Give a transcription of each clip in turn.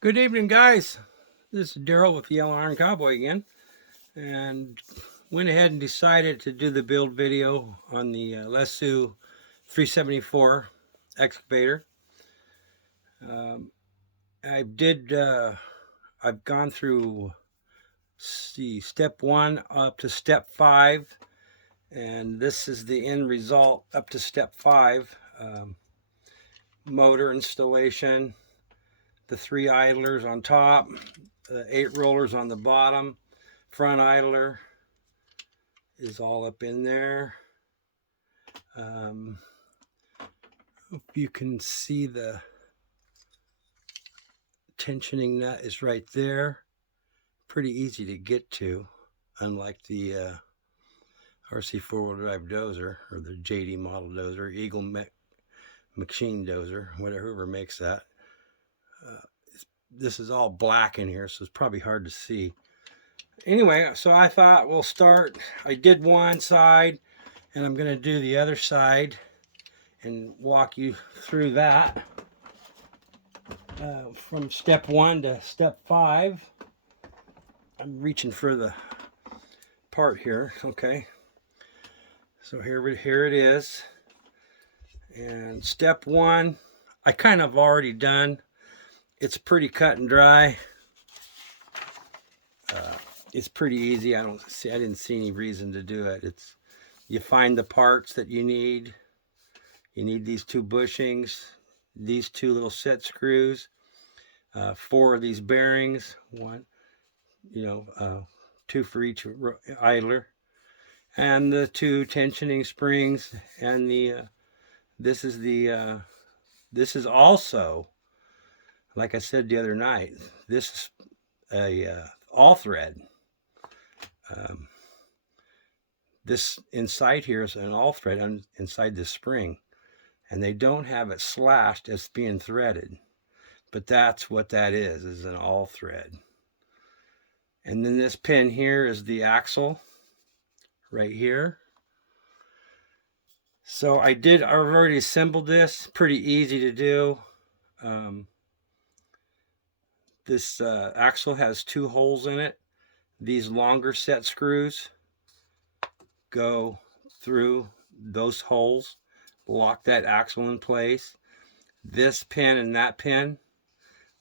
Good evening, guys. This is Daryl with the Yellow Iron Cowboy again, and went ahead and decided to do the build video on the lesu 374 excavator. Um, I did. I've gone through step 1 up to step 5, and this is the end result up to step 5. Motor installation, the 3 idlers on top, the 8 rollers on the bottom, front idler is all up in there. Hope you can see the tensioning nut is right there. Pretty easy to get to, unlike the RC four-wheel drive dozer or the JD model dozer, Eagle machine dozer, whoever makes that. This is all black in here, so it's probably hard to see. Anyway, so I thought we'll start. I did one side, and I'm going to do the other side and walk you through that from step 1 to step 5. I'm reaching for the part here. Okay, so here it is, and step 1 I kind of already done. It's pretty cut and dry. It's pretty easy. I didn't see any reason to do it. You find the parts that you need. You need these 2 bushings, these 2 little set screws, 4 of these bearings, 2 for each idler, and the 2 tensioning springs, and this is also, like I said the other night, this is a all thread. This inside here is an all thread inside the spring, and they don't have it slashed as being threaded, but that's what that is an all thread. And then this pin here is the axle right here. So I've already assembled this. Pretty easy to do. This axle has 2 holes in it. These longer set screws go through those holes, lock that axle in place. This pin and that pin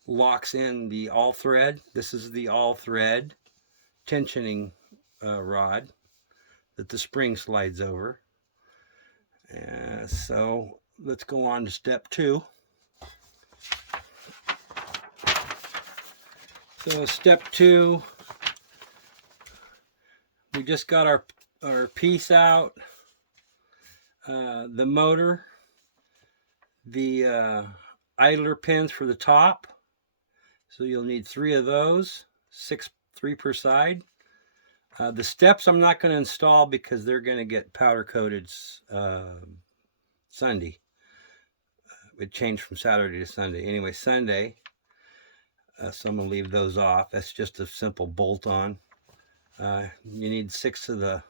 locks in the all thread. This is the all thread tensioning rod that the spring slides over. So let's go on to step 2. So step 2, we just got our piece out, the motor, the idler pins for the top. So you'll need 3 of those, 3 per side. The steps I'm not going to install because they're going to get powder coated Sunday. It changed from Saturday to Sunday. Anyway, Sunday. So I'm going to leave those off. That's just a simple bolt on. You need 6 of the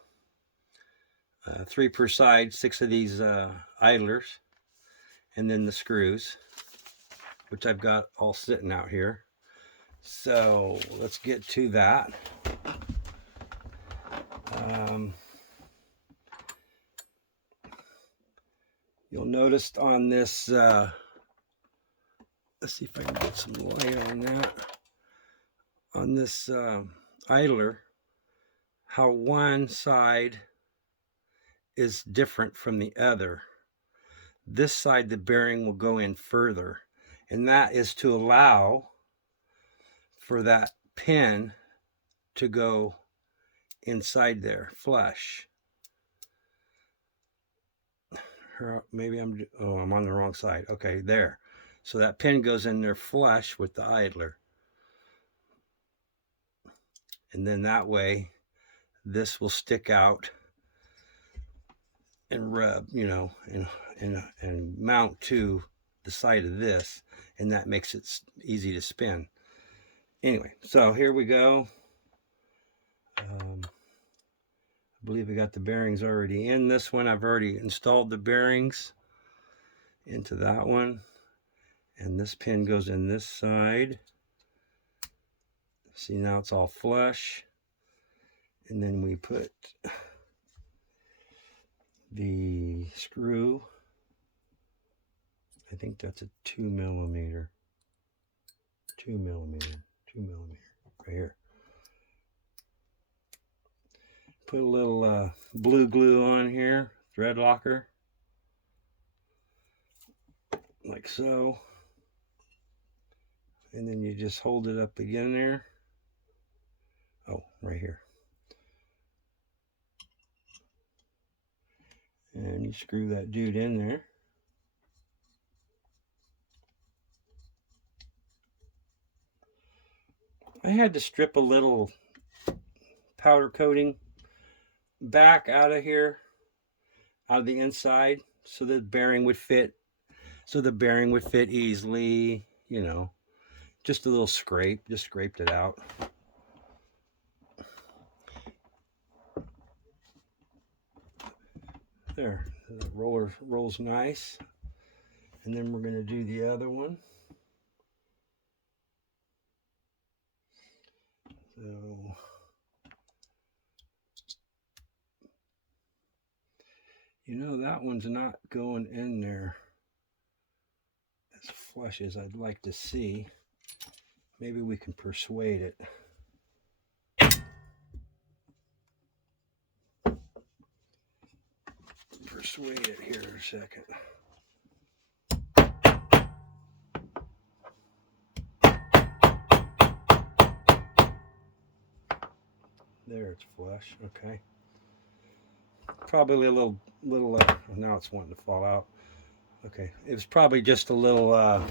3 per side, 6 of these idlers, and then the screws, which I've got all sitting out here. So let's get to that. You'll notice on this, let's see if I can get some light on that. On this idler, how one side is different from the other. This side, the bearing will go in further, and that is to allow for that pin to go inside there flush. Maybe I'm on the wrong side. Okay, there. So that pin goes in there flush with the idler, and then that way this will stick out and rub, and mount to the side of this, and that makes it easy to spin. Anyway, so here we go. I believe we got the bearings already in this one. I've already installed the bearings into that one, and this pin goes in this side. See, now it's all flush. And then we put the screw. I think that's a 2 millimeter. 2 millimeter. 2 millimeter. Right here. Put a little blue glue on here. Thread locker. Like so. And then you just hold it up again there. Oh, right here. And you screw that dude in there. I had to strip a little powder coating back out of here, out of the inside, so the bearing would fit. So the bearing would fit easily, you know. Just a little scrape, just scraped it out. There, the roller rolls nice. And then we're going to do the other one. So you know, that one's not going in there as flush as I'd like to see. Maybe we can persuade it. Persuade it here in a second. There, it's flush. Okay. Probably a little. Now it's wanting to fall out. Okay, it was probably just a little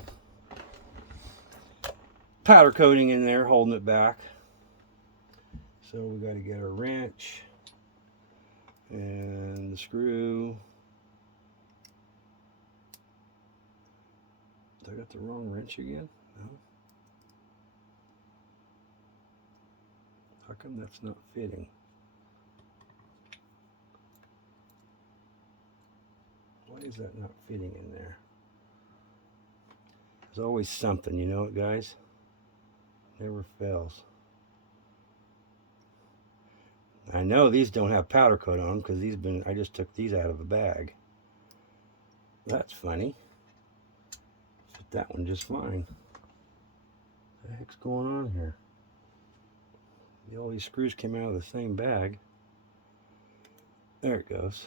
powder coating in there holding it back. So we got to get our wrench and the screw. Did I got the wrong wrench again? No. How come that's not fitting? Why is that not fitting in there? There's always something, you know it, guys? Never fails. I know these don't have powder coat on them because I just took these out of a bag. That's funny. Fit that one just fine. What the heck's going on here? All these screws came out of the same bag. There it goes.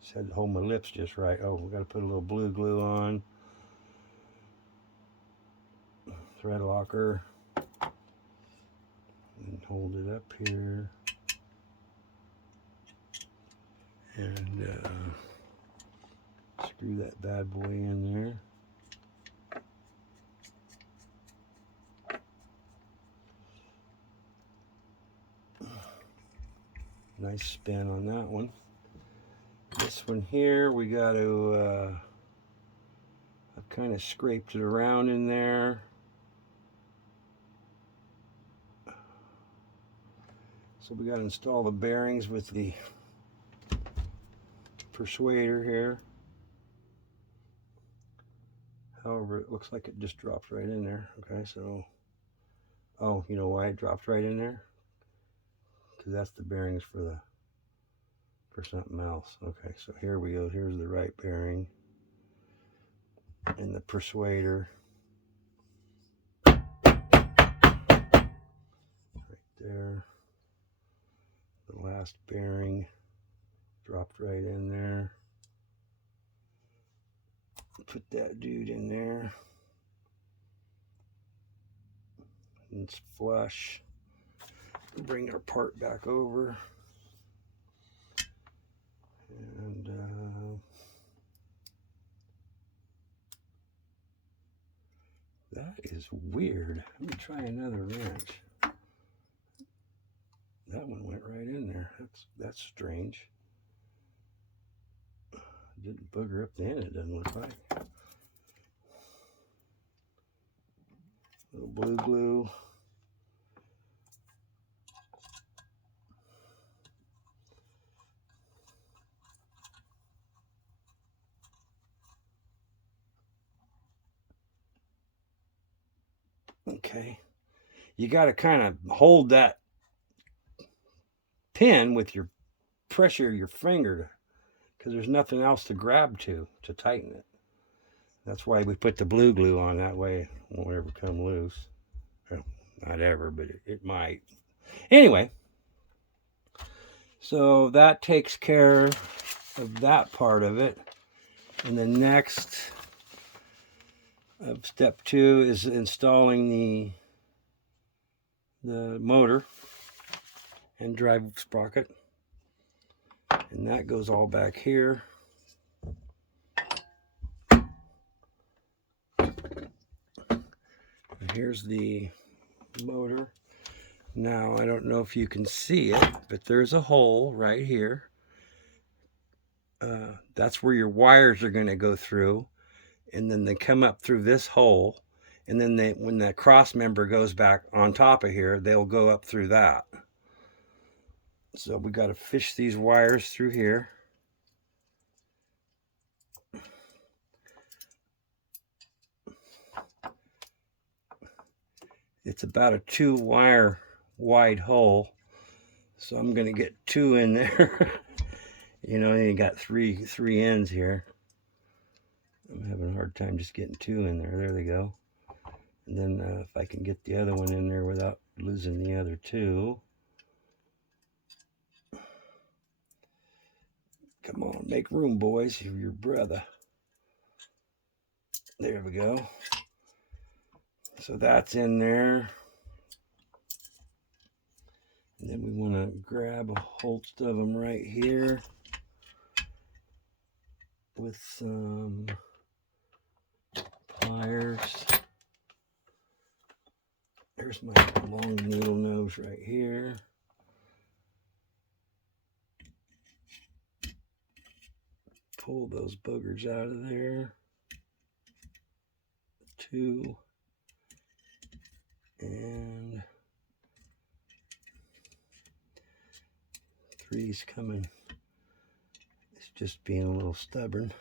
Just had to hold my lips just right. Oh, we got to put a little blue glue on. Thread locker. And hold it up here. And screw that bad boy in there. Nice spin on that one. This one here, we got to, I've kind of scraped it around in there. So we got to install the bearings with the persuader here. However, it looks like it just dropped right in there. Okay, so, oh, you know why it dropped right in there? Because that's the bearings for something else. Okay, so here we go. Here's the right bearing and the persuader right there. The last bearing dropped right in there. Put that dude in there. And it's flush. Bring our part back over. And that is weird. Let me try another wrench. That one went right in there. That's strange. Didn't booger up the end, it doesn't look like. Little blue glue. Okay. you got to kind of hold that pin with your pressure of your finger, because there's nothing else to grab to tighten it. That's why we put the blue glue on, that way it won't ever come loose. Well, not ever, but it might. Anyway, so that takes care of that part of it. And the next of step 2 is installing the motor and drive sprocket. And that goes all back here. And here's the motor. Now, I don't know if you can see it, but there's a hole right here. That's where your wires are going to go through, and then they come up through this hole, and then when the cross member goes back on top of here, they'll go up through that. So we got to fish these wires through here. It's about a 2 wire wide hole, so I'm going to get 2 in there. You know, you got three ends here. I'm having a hard time just getting 2 in there. There they go. And then if I can get the other one in there without losing the other 2. Come on, make room, boys. You're your brother. There we go. So that's in there. And then we want to grab a hold of them right here with some pliers. There's my long needle nose right here. Pull those boogers out of there. 2 and 3's coming. It's just being a little stubborn.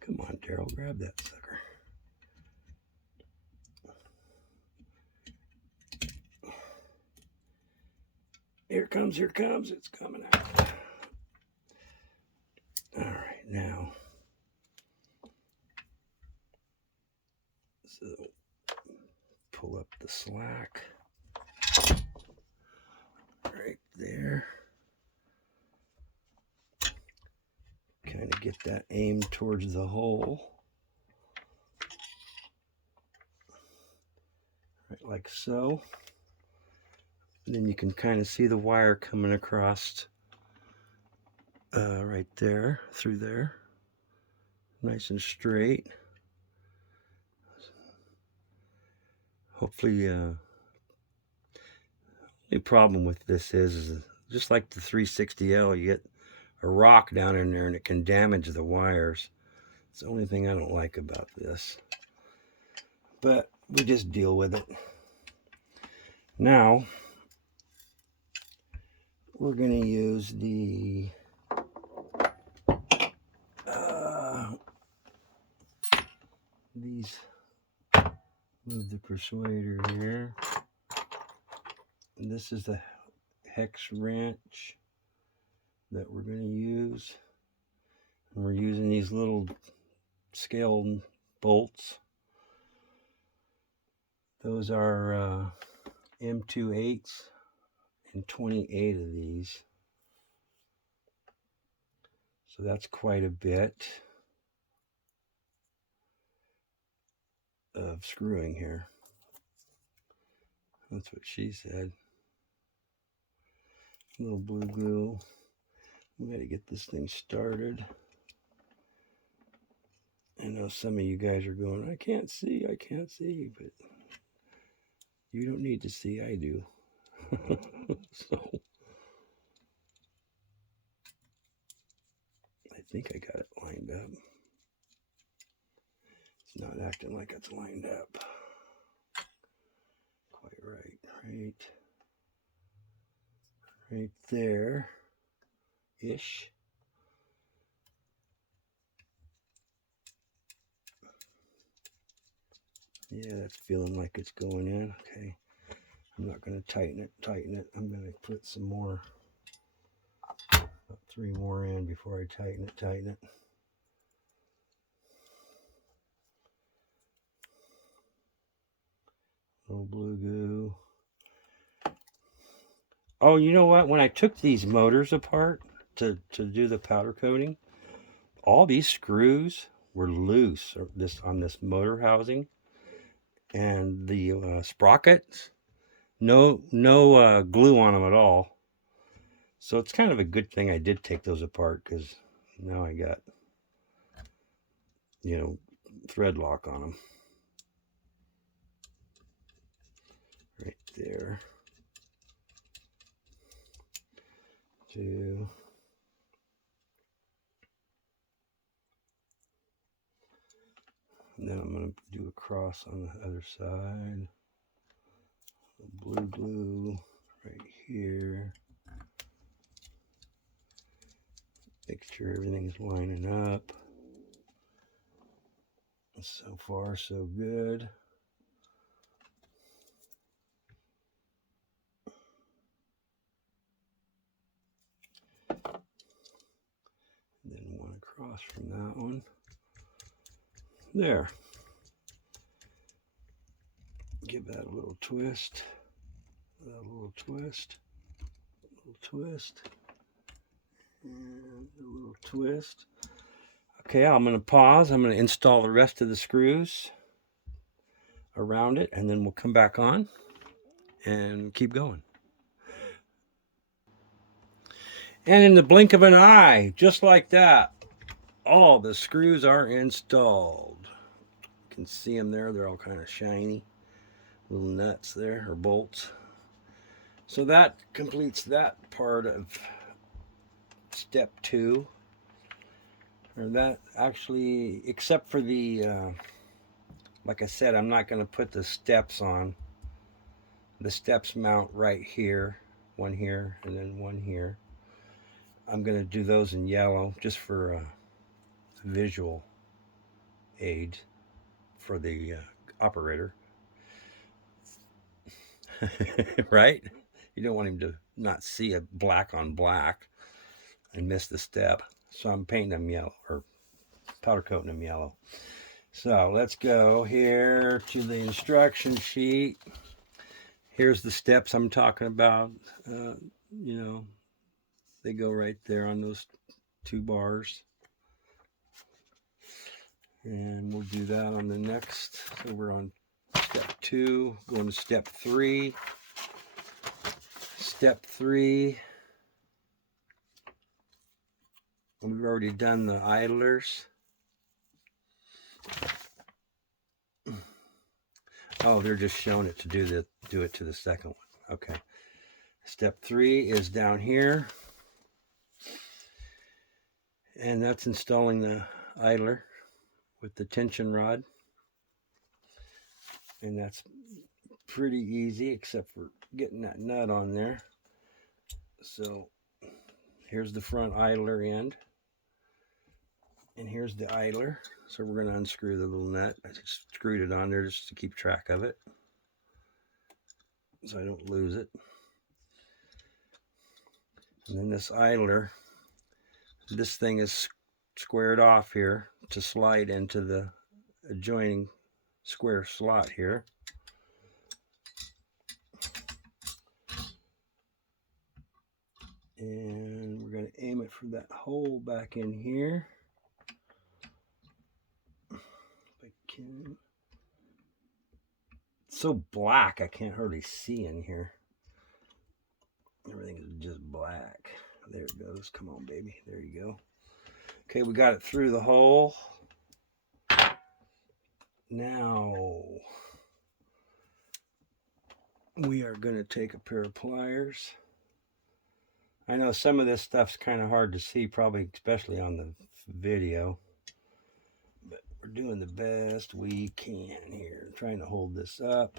Come on, Daryl, grab that sucker. Here it comes, it's coming out. All right, now. So, pull up the slack. Right there. Kind of get that aimed towards the hole. Right, like so. And then you can kind of see the wire coming across right there, through there. Nice and straight. Hopefully, the problem with this is just like the 360L, you get a rock down in there and it can damage the wires. It's the only thing I don't like about this. But we just deal with it. Now, we're going to use the move the persuader here. And this is the hex wrench that we're going to use. And we're using these little scaled bolts. Those are M28s and 28 of these. So that's quite a bit of screwing here. That's what she said. A little blue glue. We got to get this thing started. I know some of you guys are going, I can't see, but you don't need to see, I do. So, I think I got it lined up. It's not acting like it's lined up. Quite right. Right there-ish. Yeah, that's feeling like it's going in. Okay. I'm not going to tighten it. I'm going to put some more, about 3 more in before I tighten it. Little blue goo. Oh, you know what? When I took these motors apart to do the powder coating, all these screws were loose on this motor housing, and the sprockets, no glue on them at all. So it's kind of a good thing I did take those apart, because now I got, thread lock on them right there. 2. And then I'm going to do a cross on the other side. Blue glue right here. Make sure everything's lining up. So far, so good. And then one across from that one. There. Give that a little twist. A little twist. A little twist. And a little twist. Okay, I'm going to pause. I'm going to install the rest of the screws around it, and then we'll come back on and keep going. And in the blink of an eye, just like that, all the screws are installed. You can see them there. They're all kind of shiny. Little nuts there, or bolts. So that completes that part of step 2. Or that actually, except for the, like I said, I'm not going to put the steps on. The steps mount right here, one here, and then one here. I'm going to do those in yellow just for a visual aid for the operator. Right? You don't want him to not see a black on black and miss the step. So I'm painting them yellow, or powder coating them yellow. So let's go here to the instruction sheet. Here's the steps I'm talking about. They go right there on those 2 bars. And we'll do that on the next. So we're on step 2, going to step 3. Step 3, we've already done the idlers. Oh, they're just showing it to do it to the second one. Okay. Step 3 is down here, and that's installing the idler with the tension rod. And that's pretty easy, except for getting that nut on there. So here's the front idler end, and here's the idler. So we're going to unscrew the little nut. I just screwed it on there just to keep track of it, so I don't lose it. And then this idler, this thing is squared off here to slide into the adjoining square slot here. And we're going to aim it for that hole back in here. If I can. It's so black I can't hardly see in here. Everything is just black. There it goes. Come on, baby. There you go. Okay, we got it through the hole. Now we are going to take a pair of pliers. I know some of this stuff's kind of hard to see, probably especially on the video, but we're doing the best we can here. I'm trying to hold this up.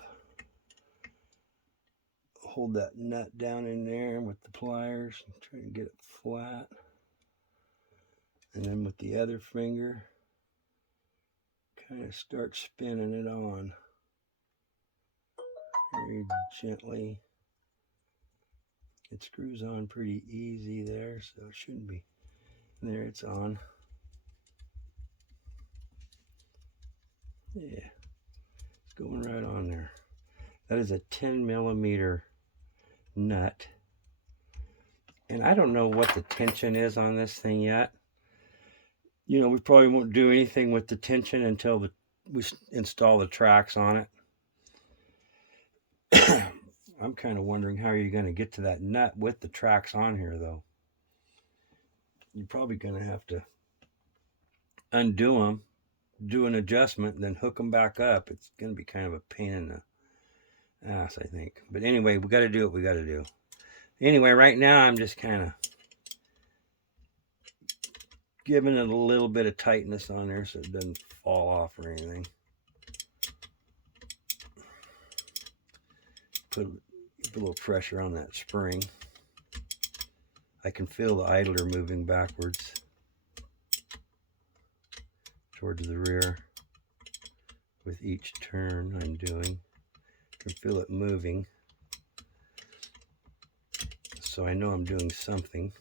Hold that nut down in there with the pliers and try to get it flat. And then with the other finger, kind of start spinning it on. very gently. It screws on pretty easy there, so it shouldn't be. There, it's on. Yeah, it's going right on there. That is a 10 millimeter nut. And I don't know what the tension is on this thing yet. You know, we probably won't do anything with the tension until we install the tracks on it. I'm kind of wondering how you're going to get to that nut with the tracks on here, though. You're probably going to have to undo them, do an adjustment, and then hook them back up. It's going to be kind of a pain in the ass, I think. But anyway, we got to do what we got to do. Anyway, right now I'm just kind of giving it a little bit of tightness on there so it doesn't fall off or anything. Put a little pressure on that spring. I can feel the idler moving backwards towards the rear with each turn I'm doing. I can feel it moving. So I know I'm doing something.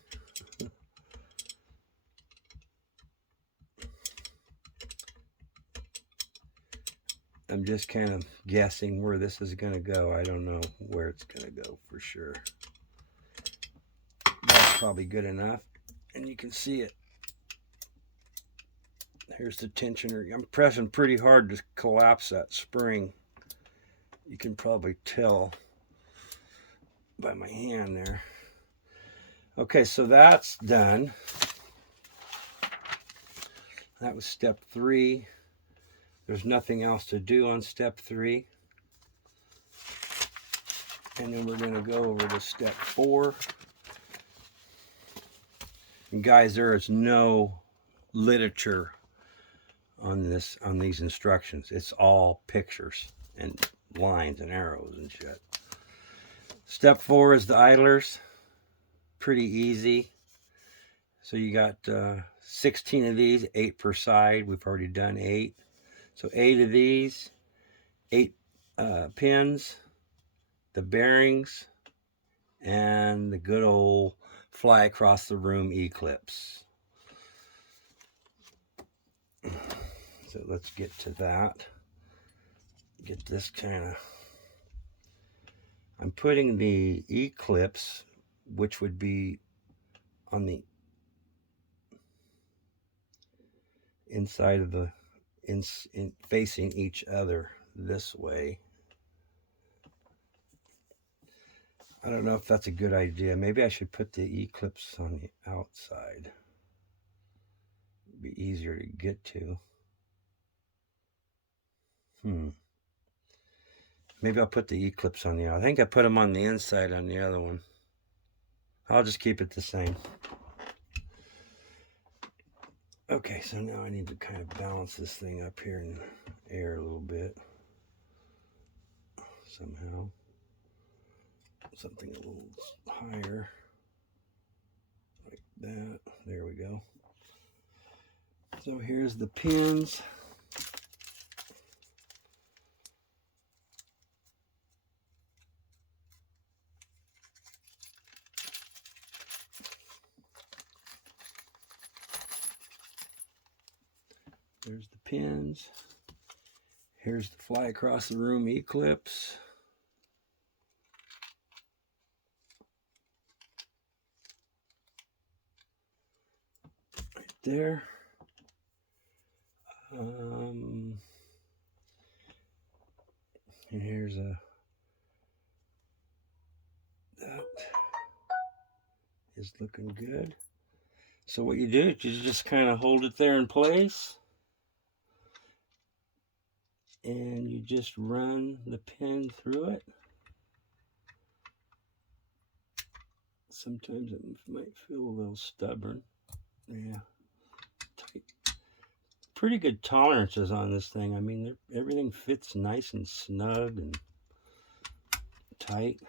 I'm just kind of guessing where this is going to go. I don't know where it's going to go for sure. That's probably good enough. And you can see it. Here's the tensioner. I'm pressing pretty hard to collapse that spring. You can probably tell by my hand there. Okay, so that's done. That was step 3. There's nothing else to do on step 3. And then we're going to go over to step 4. And guys, there is no literature on these instructions. It's all pictures and lines and arrows and shit. Step 4 is the idlers. Pretty easy. So you got 16 of these, 8 per side. We've already done 8. So 8 of these, 8 pins, the bearings, and the good old fly across the room eclipse. So let's get to that. Get this kind of... I'm putting the eclipse, which would be on the inside of the... facing each other this way. I don't know if that's a good idea. Maybe I should put the eclipse on the outside. It'd be easier to get to. Maybe I'll put the eclipse on the outside. I think I put them on the inside on the other one. I'll just keep it the same. Okay, so now I need to kind of balance this thing up here in the air a little bit. Somehow. Something a little higher. Like that. There we go. So here's the pins. There's the pins. Here's the fly across the room eclipse. Right there. And here's that is looking good. So what you do is you just kind of hold it there in place. And you just run the pin through it. Sometimes it might feel a little stubborn. Yeah, tight. Pretty good tolerances on this thing. I mean, everything fits nice and snug and tight.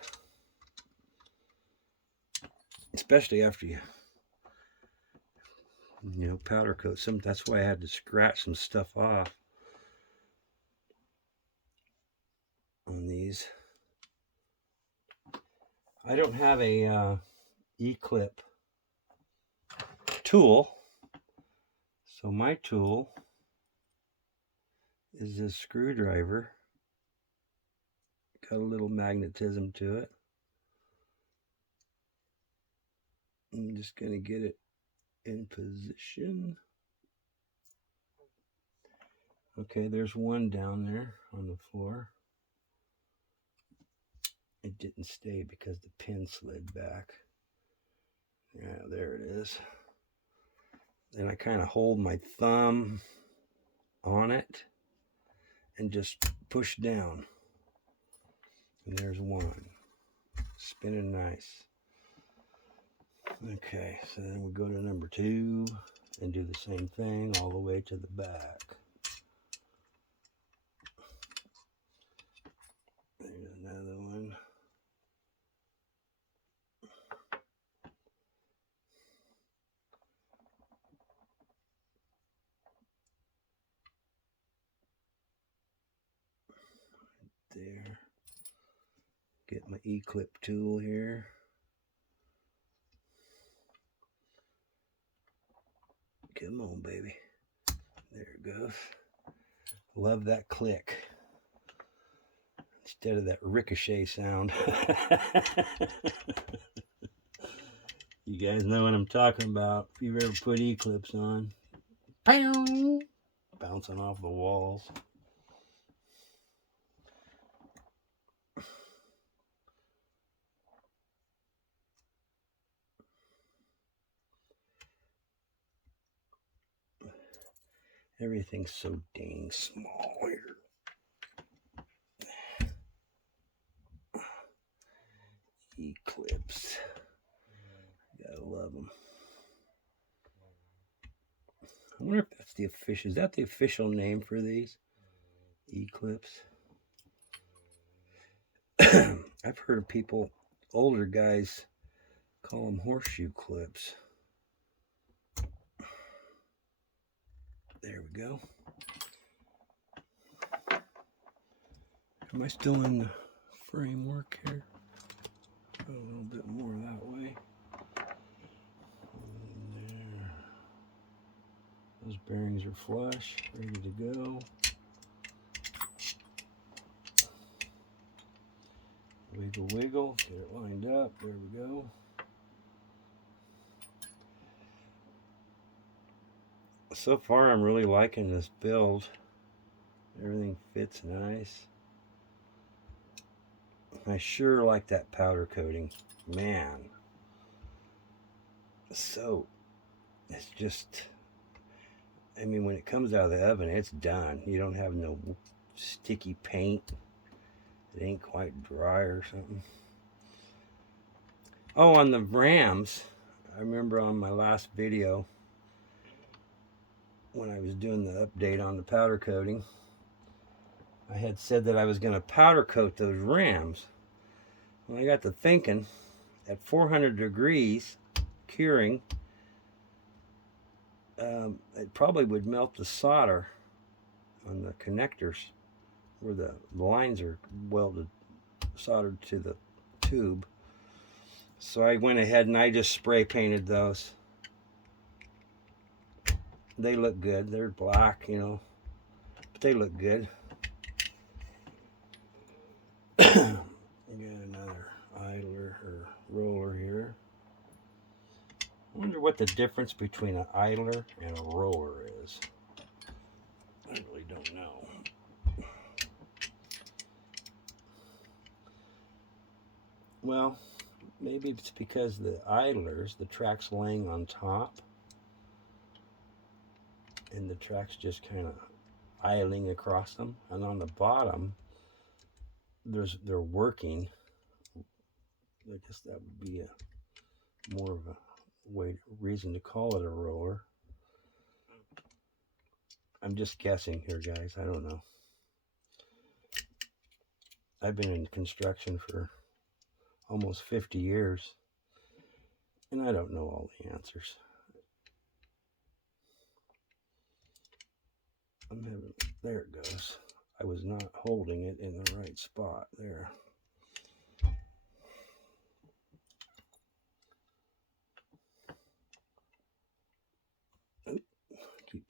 Especially after you powder coat some. That's why I had to scratch some stuff off on these. I don't have a E-clip tool, so my tool is this screwdriver. Got a little magnetism to it. I'm just going to get it in position. Okay, there's one down there on the floor. It didn't stay because the pin slid back. Yeah, there it is. Then I kind of hold my thumb on it and just push down. And there's one. Spinning nice. Okay, so then we go to number 2 and do the same thing all the way to the back. There's another one. There. Get my E-clip tool here. Come on, baby. There it goes. Love that click. Instead of that ricochet sound. You guys know what I'm talking about. If you've ever put E-clips on. Pow! Bouncing off the walls. Everything's so dang small here. E-clips. Gotta love them. I wonder if that's the official. Is that the official name for these E-clips? I've heard of people, older guys, call them horseshoe clips. There we go. Am I still in the framework here? A little bit more that way. And there. Those bearings are flush, ready to go. Wiggle, wiggle, get it lined up. There we go. So far, I'm really liking this build. Everything fits nice. I sure like that powder coating. Man. So, it's just, I mean, when it comes out of the oven, it's done. You don't have no sticky paint. It ain't quite dry or something. Oh, on the rams, I remember on my last video, when I was doing the update on the powder coating, I had said that I was going to powder coat those rams. When I got to thinking, at 400 degrees curing, it probably would melt the solder on the connectors where the lines are welded, soldered to the tube. So I went ahead and I just spray painted those. They look good. They're black, you know, but they look good. Got another idler or roller here. I wonder what the difference between an idler and a roller is. I really don't know. Well, maybe it's because the idlers, the track's laying on top, and the track's just kind of idling across them, and on the bottom, they're working. I guess that would be a more of a reason to call it a roller. I'm just guessing here, guys. I don't know. I've been in construction for almost 50 years, and I don't know all the answers. There it goes. I was not holding it in the right spot there.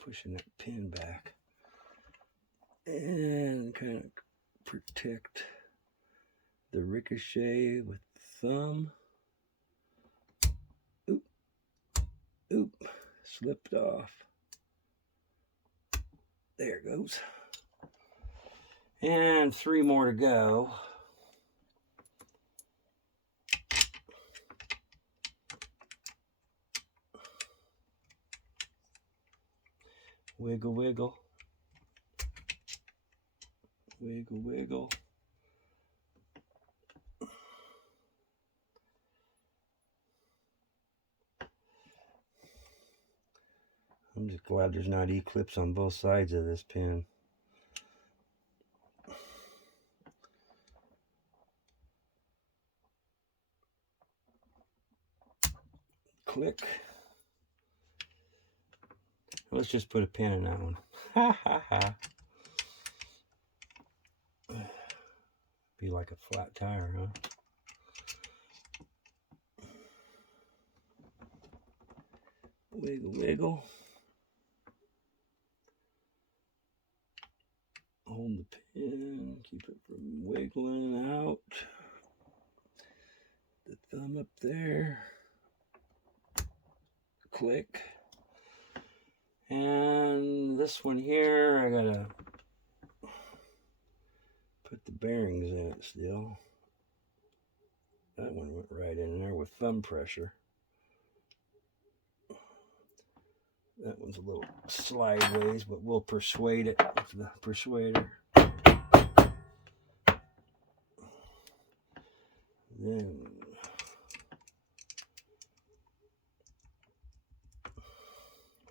pushing that pin back and kind of protect the ricochet with the thumb. Oop, slipped off. There it goes. And 3 more to go. Wiggle, wiggle. Wiggle, wiggle. I'm just glad there's not E-clips on both sides of this pin. Click. Let's just put a pin in that one. Ha ha ha. Be like a flat tire, huh? Wiggle, wiggle. Hold the pin, keep it from wiggling out. The thumb up there. Click. And this one here, I gotta put the bearings in it still. That one went right in there with thumb pressure. That one's a little sideways, but we'll persuade it with the persuader. Then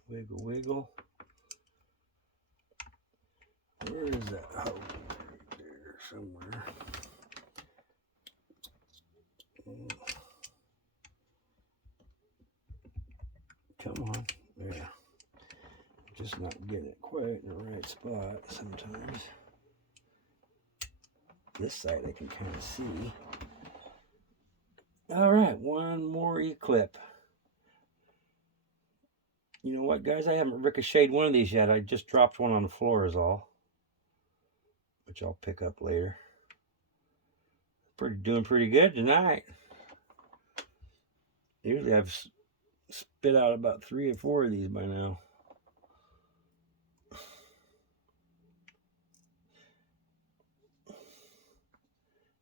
wiggle, wiggle. Where is that hole? Right there somewhere. Come on. There. Just not getting it quite in the right spot sometimes. This side I can kind of see. All right, one more E-clip. You know what, guys? I haven't ricocheted one of these yet. I just dropped one on the floor is all, which I'll pick up later. Doing pretty good tonight. Usually I've spit out about 3 or 4 of these by now.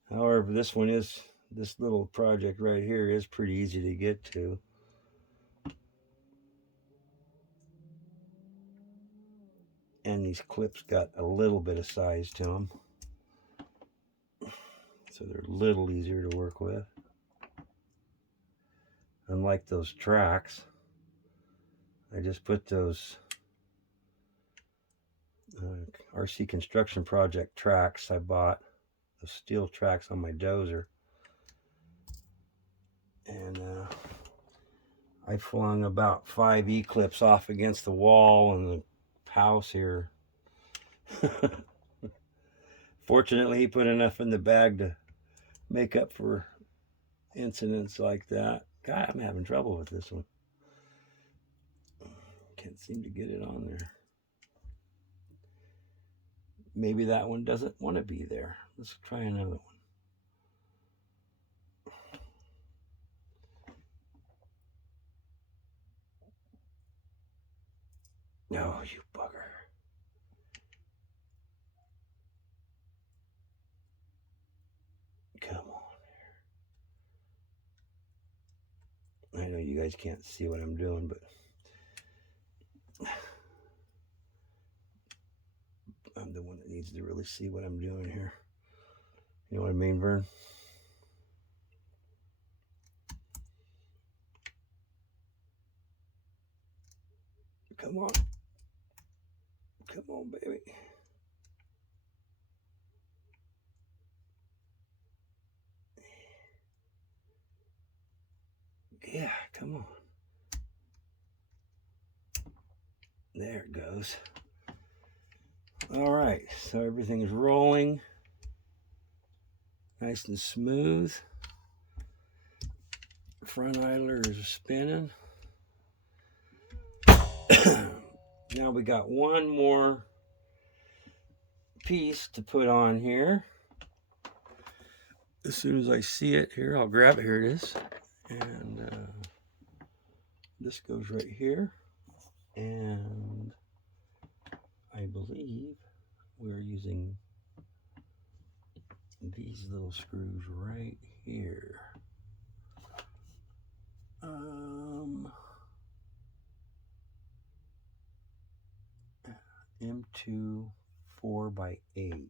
However, this little project right here is pretty easy to get to. And these clips got a little bit of size to them. So they're a little easier to work with. Unlike those tracks, I just put those RC Construction Project tracks I bought, the steel tracks on my dozer. And I flung about 5 E-clips off against the wall in the house here. Fortunately, he put enough in the bag to make up for incidents like that. God, I'm having trouble with this one. Can't seem to get it on there. Maybe that one doesn't want to be there. Let's try another one. No, you bugger. Come on. I know you guys can't see what I'm doing, but I'm the one that needs to really see what I'm doing here. You know what I mean, Vern? Come on. Come on, baby. Yeah, come on. There it goes. All right, so everything is rolling nice and smooth. Front idler is spinning. Now we got one more piece to put on here. As soon as I see it here, I'll grab it. Here it is. And this goes right here. And I believe we're using these little screws right here. M2 4x8s.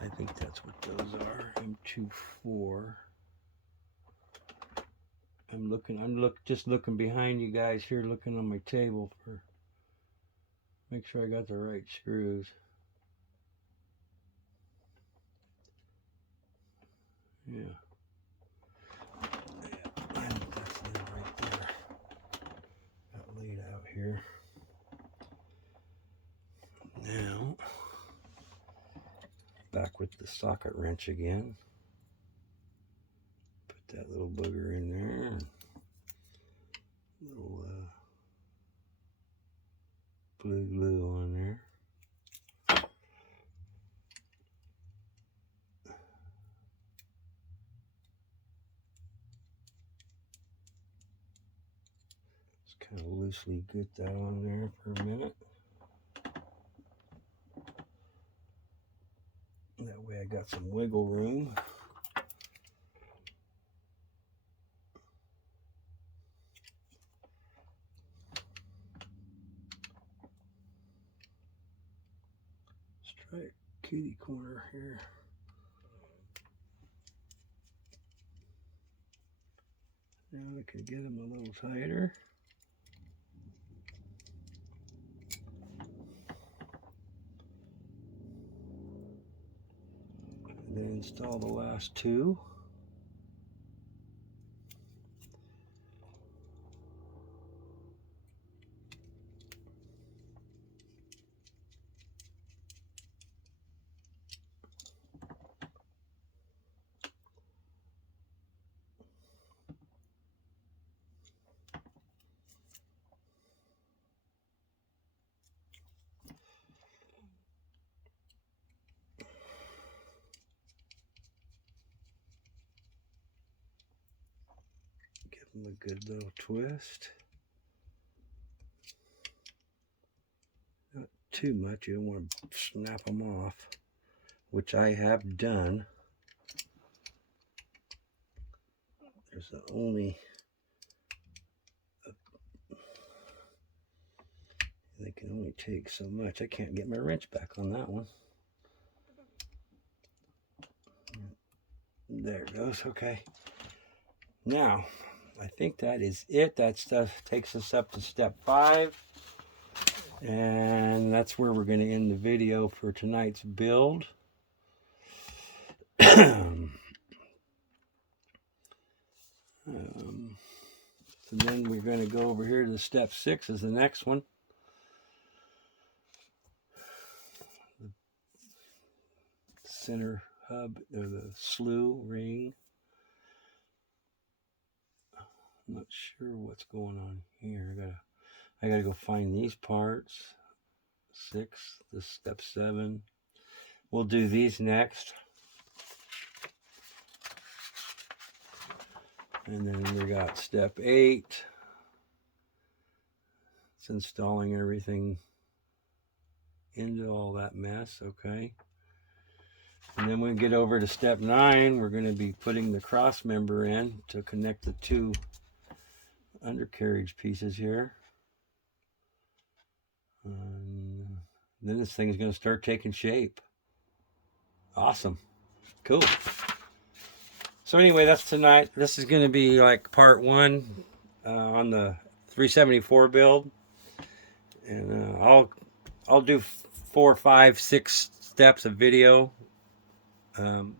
I think that's what those are. M2 4. I'm just looking behind you guys here, looking on my table for make sure I got the right screws. Yeah. I think that's them right there. Got laid out here. Now, back with the socket wrench again. Put that little booger in there. Little blue glue on there. Just kind of loosely get that on there for a minute. That way I got some wiggle room. Let's try a kitty corner here. Now I could get them a little tighter. And then install the last two. Give them a good little twist. Not too much, you don't want to snap them off, which I have done. There's only they can only take so much. I can't get my wrench back on that one. There it goes. Okay. Now, I think that is it. That stuff takes us up to step 5. And that's where we're going to end the video for tonight's build. So then we're going to go over here to step 6 is the next one. The center hub, or the slew ring. I'm not sure what's going on here. I gotta go find these parts. 6, this step 7. We'll do these next. And then we got step 8. It's installing everything into all that mess, okay? And then when we get over to step 9, we're going to be putting the cross member in to connect the 2 undercarriage pieces here. Then this thing is going to start taking shape. Awesome. Cool. So anyway, that's tonight. This is going to be like part 1 on the 374 build. And I'll do 4, 5, 6 steps of video.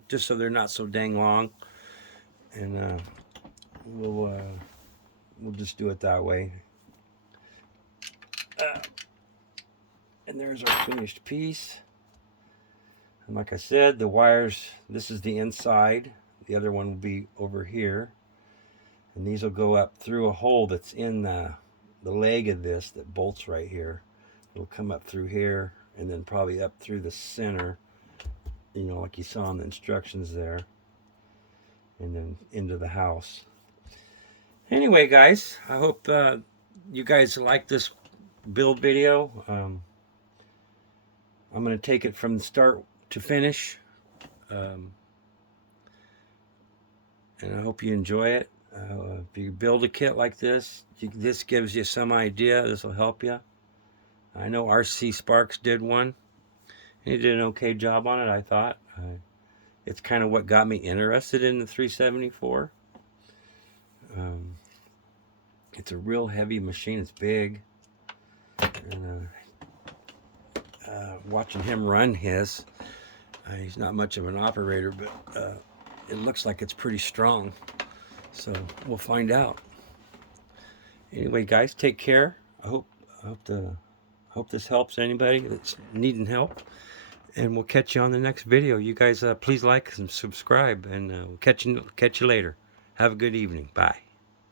Just so they're not so dang long. And we'll just do it that way. And there's our finished piece. And like I said, the wires, this is the inside. The other one will be over here. And these will go up through a hole that's in the leg of this that bolts right here. It'll come up through here and then probably up through the center, you know, like you saw in the instructions there, and then into the house. Anyway, guys, I hope you guys like this build video. I'm going to take it from start to finish, and I hope you enjoy it. If you build a kit like this, this gives you some idea. This will help you. I know RC Sparks did one. He did an okay job on it, I thought. It's kind of what got me interested in the 374. It's a real heavy machine. It's big. And watching him run his, he's not much of an operator, but it looks like it's pretty strong. So we'll find out. Anyway, guys, take care. I hope this helps anybody that's needing help. And we'll catch you on the next video. You guys, please like and subscribe, and we'll catch you later. Have a good evening. Bye.